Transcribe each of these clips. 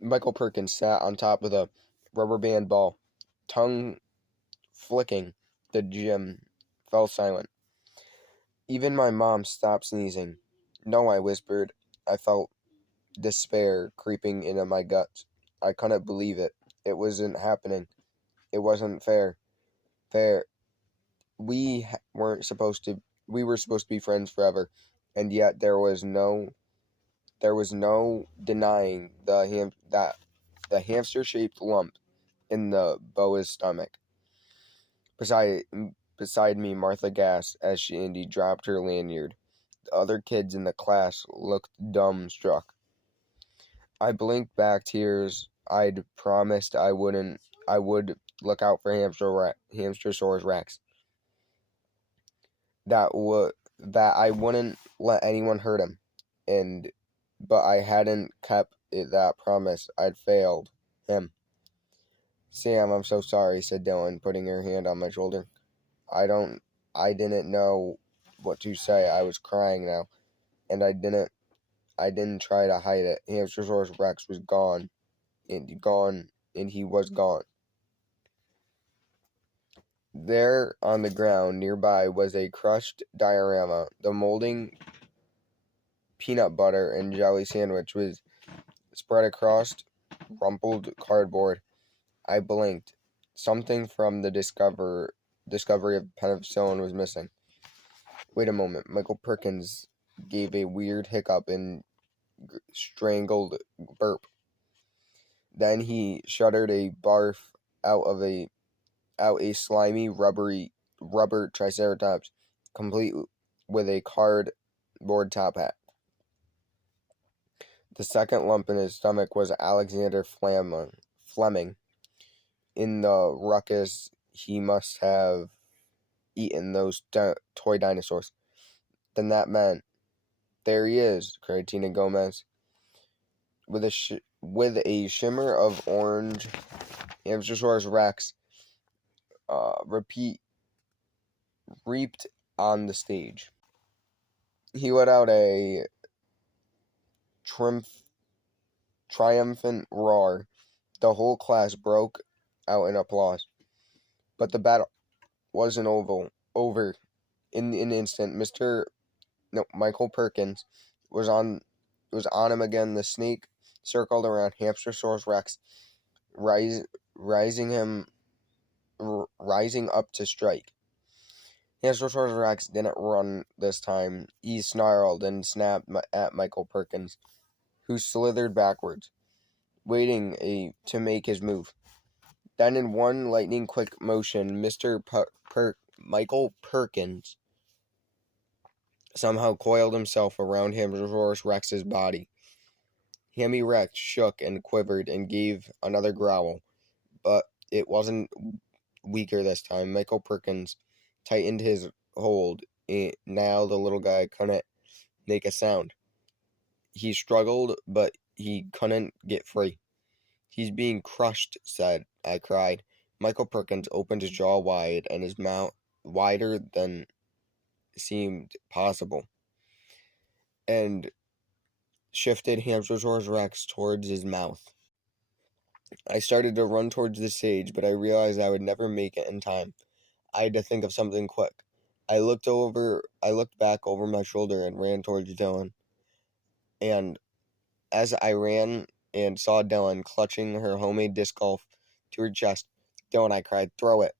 Michael Perkins sat on top of the rubber band ball, tongue flicking. The gym fell silent. Even my mom stopped sneezing. No, I whispered. I felt despair creeping into my guts. I couldn't believe it. It wasn't happening. It wasn't fair. Fair. Weren't supposed to. We were supposed to be friends forever, and yet there was no denying the hamster-shaped lump in the boa's stomach. Beside beside me, Martha gasped as Andy dropped her lanyard. The other kids in the class looked dumbstruck. I blinked back tears. I'd promised I would look out for Hamster-Saurus Rex. That I wouldn't let anyone hurt him. But I hadn't kept that promise. I'd failed him. Sam, I'm so sorry, said Dylan, putting her hand on my shoulder. I didn't know what to say. I was crying now, and I didn't try to hide it. Hamster-Saurus Rex was gone, and he was gone. There on the ground nearby was a crushed diorama. The molding peanut butter and jelly sandwich was spread across rumpled cardboard. I blinked. Something from the discovery of penicillin was missing. Wait a moment. Michael Perkins gave a weird hiccup and strangled burp. Then he shuddered a barf out a slimy rubber triceratops, complete with a cardboard top hat. The second lump in his stomach was Alexander Fleming. In the ruckus, he must have eaten those toy dinosaurs. Then that meant, there he is, cried Tina Gomez. With a shimmer of orange, Hamster-Saurus Rex reaped on the stage. He let out a triumphant roar. The whole class broke out in applause. But the battle wasn't over. In an instant, Michael Perkins was on him again. The snake circled around Hamster-Saurus Rex, rising up to strike. Hamster-Saurus Rex didn't run this time. He snarled and snapped at Michael Perkins, who slithered backwards, waiting to make his move. Then in one lightning-quick motion, Michael Perkins somehow coiled himself around Hamster-Saurus Rex's body. Hammy Rex shook and quivered and gave another growl, but it wasn't weaker this time. Michael Perkins tightened his hold. Now the little guy couldn't make a sound. He struggled, but he couldn't get free. He's being crushed, I cried. Michael Perkins opened his jaw wide and his mouth wider than seemed possible, and shifted Hamster-Saurus Rex towards his mouth. I started to run towards the stage, but I realized I would never make it in time. I had to think of something quick. I looked back over my shoulder and ran towards Dylan. And as I ran and saw Dylan clutching her homemade disc golf to her chest, Dylan, I cried, throw it.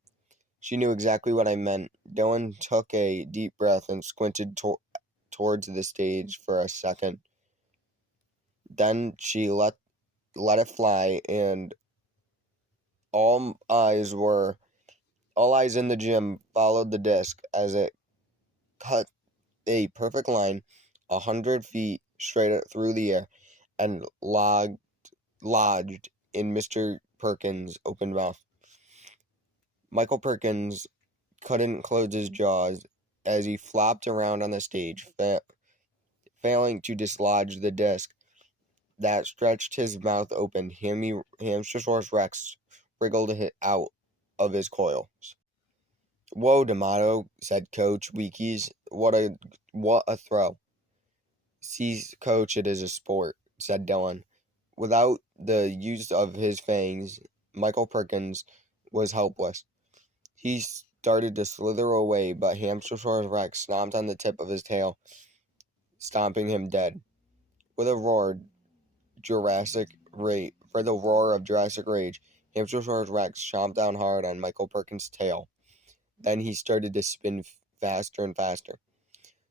She knew exactly what I meant. Dylan took a deep breath and squinted towards the stage for a second. Then she let it fly, and all eyes in the gym followed the disc as it cut a perfect line 100 feet straight through the air and lodged in Mr. Perkins' open mouth. Michael Perkins couldn't close his jaws as he flopped around on the stage, failing to dislodge the disc that stretched his mouth open. Hamster-Saurus Rex wriggled out of his coils. Whoa, D'Amato, said Coach Weekies. What a throw. See, Coach, it is a sport, said Dylan. Without the use of his fangs, Michael Perkins was helpless. He started to slither away, but Hamster-Saurus Rex stomped on the tip of his tail, stomping him dead. With a roar, for the roar of Jurassic Rage, Hamster-Saurus Rex chomped down hard on Michael Perkins' tail. Then he started to spin faster and faster.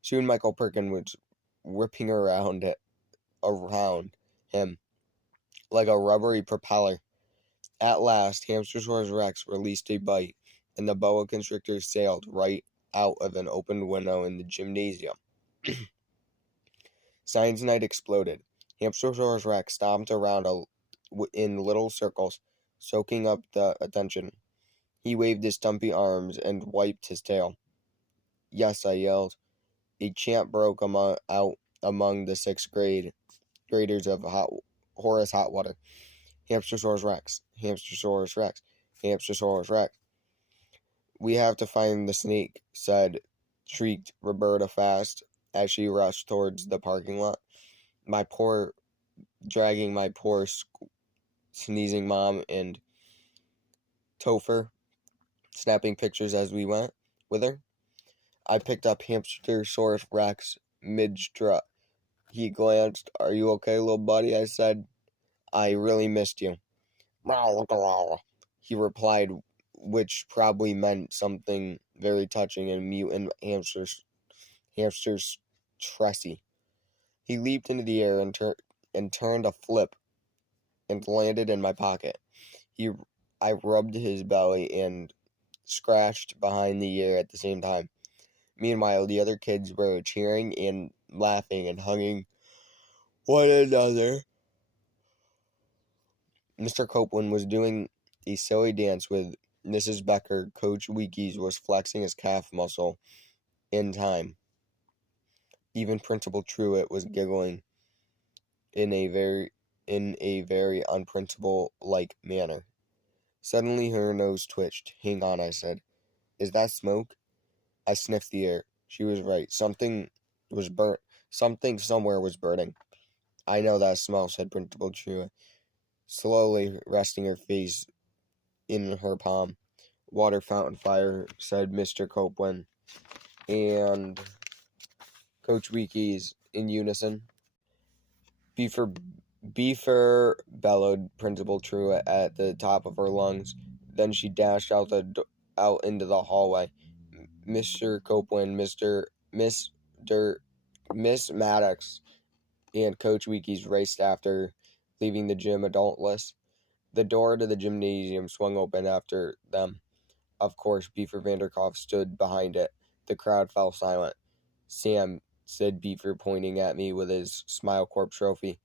Soon Michael Perkins was whipping around him like a rubbery propeller. At last, Hamster-Saurus Rex released a bite, and the boa constrictor sailed right out of an open window in the gymnasium. Science night exploded. Hamster-Saurus Rex stomped around in little circles, soaking up the attention. He waved his stumpy arms and wiped his tail. Yes, I yelled. A chant broke out among the sixth graders of Horace Hotwater. Hamster-Saurus Rex, Hamster-Saurus Rex, Hamster-Saurus Rex. We have to find the snake, shrieked Roberta Fast as she rushed towards the parking lot. Dragging my poor sneezing mom and Topher, snapping pictures as we went with her. I picked up Hamster-Saurus Rex mid-strut. He glanced. Are you okay, little buddy? I said. I really missed you. He replied, which probably meant something very touching in mutant hamster's tressie. He leaped into the air and turned a flip and landed in my pocket. I rubbed his belly and scratched behind the ear at the same time. Meanwhile, the other kids were cheering and laughing and hugging one another. Mr. Copeland was doing a silly dance with Mrs. Becker. Coach Weekes was flexing his calf muscle in time. Even Principal Truitt was giggling in a very unprinciple-like manner. Suddenly her nose twitched. Hang on, I said. Is that smoke? I sniffed the air. She was right. Something was burnt. Something somewhere was burning. I know that smell, said Principal Truitt, slowly resting her face in her palm. Water fountain fire, said Mr. Copeland and Coach Weekes in unison. Beefer bellowed Principal Truitt at the top of her lungs. Then she dashed out into the hallway. Mr. Copeland, Miss Maddox, and Coach Weekes raced after, leaving the gym adultless. The door to the gymnasium swung open after them. Of course, Beefer Vanderkopf stood behind it. The crowd fell silent. Sam, said Beefer, pointing at me with his Smile Corp trophy.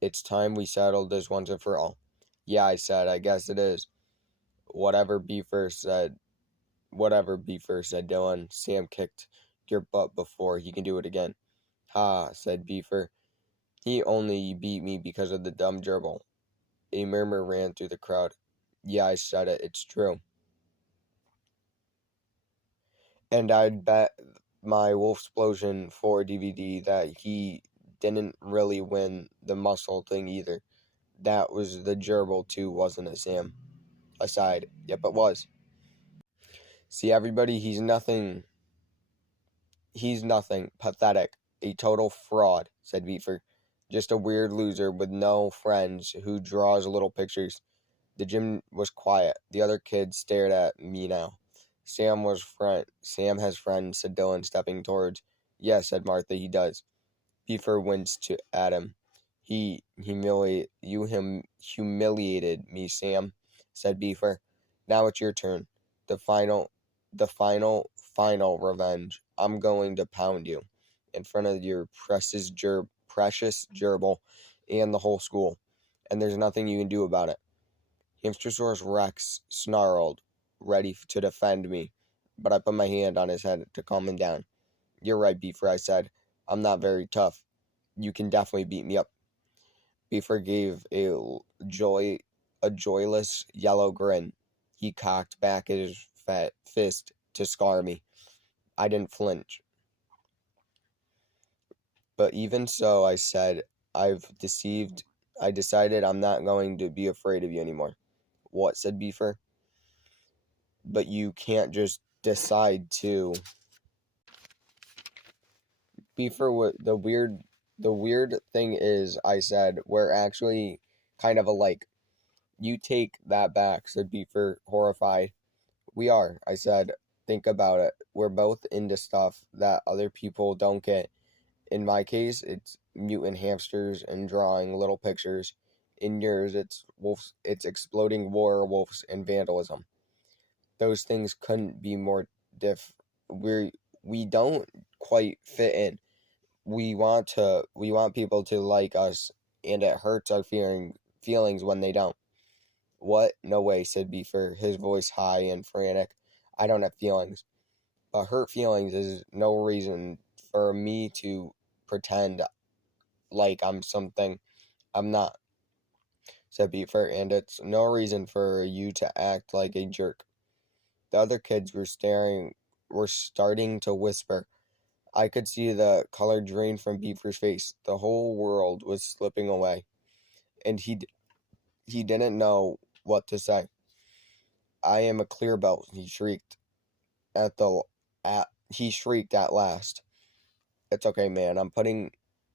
It's time we settled this once and for all. Yeah, I said, I guess it is. Whatever, Beefer said Dylan. Sam kicked your butt before. He can do it again. Ha, said Beefer. He only beat me because of the dumb gerbil. A murmur ran through the crowd. Yeah, I said it. It's true. And I'd bet my Wolfsplosion 4 DVD that he didn't really win the muscle thing either. That was the gerbil too, wasn't it, Sam? Aside. Yep, it was. See, everybody, he's nothing. Pathetic. A total fraud, said Beefer. Just a weird loser with no friends who draws little pictures. The gym was quiet. The other kids stared at me now. Sam has friends, said Dylan, stepping towards. Yes, said Martha, he does. Beefer winced at him. You humiliated me, Sam, said Beefer. Now it's your turn. The final revenge. I'm going to pound you in front of your precious gerbil and the whole school. And there's nothing you can do about it. Hamster-Saurus Rex snarled, ready to defend me, but I put my hand on his head to calm him down. You're right, Beefer, I said. I'm not very tough. You can definitely beat me up. Beefer gave a joyless yellow grin. He cocked back his fat fist to scar me. I didn't flinch. But even so, I said, I've deceived I decided I'm not going to be afraid of you anymore. What? Said Beaver. But you can't just decide to. Beaver, the weird thing is, I said, we're actually kind of alike. You take that back, said Beaver, horrified. We are, I said. Think about it. We're both into stuff that other people don't get. In my case, it's mutant hamsters and drawing little pictures. In yours, it's wolves. It's exploding werewolves and vandalism. Those things couldn't be more diff. We don't quite fit in. We want people to like us, and it hurts our feelings when they don't. What? No way, said Beaver, his voice high and frantic. I don't have feelings. But hurt feelings is no reason for me to pretend like I'm something I'm not, said Beaver, and it's no reason for you to act like a jerk. The other kids were starting to whisper. I could see the color drain from Beaver's face. The whole world was slipping away, and he didn't know what to say. I am a clear belt, he shrieked he shrieked at last. It's okay, man.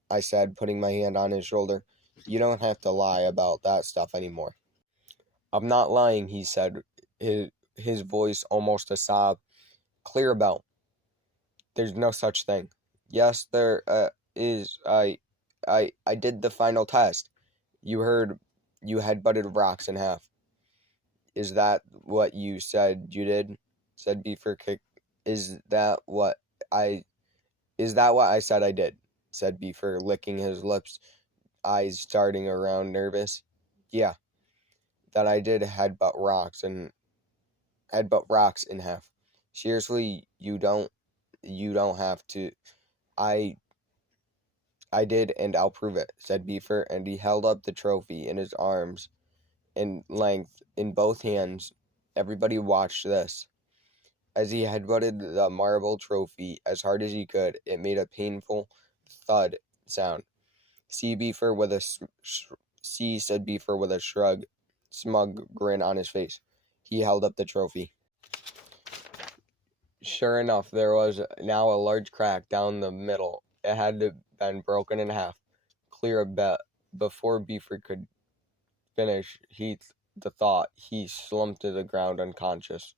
I said, putting my hand on his shoulder. You don't have to lie about that stuff anymore. I'm not lying, he said, his voice almost a sob. Clear belt. There's no such thing. Yes, there is. I did the final test. You had butted rocks in half. Is that what you said you did? Said Beaver Kick. Is that what I said I did? Said Beaver, licking his lips, eyes starting around nervous. Yeah. Then I did headbutt rocks in half. Seriously, you don't have to. I I did, and I'll prove it, said Beaver, and he held up the trophy in his arms in length in both hands. Everybody watched this. As he headbutted the marble trophy as hard as he could, it made a painful thud sound. See, Beaver with a see, said Beaver with a smug grin on his face. He held up the trophy. Sure enough, there was now a large crack down the middle. It had been broken in half, clear a bit. Before Beaver could finish the thought, he slumped to the ground unconscious.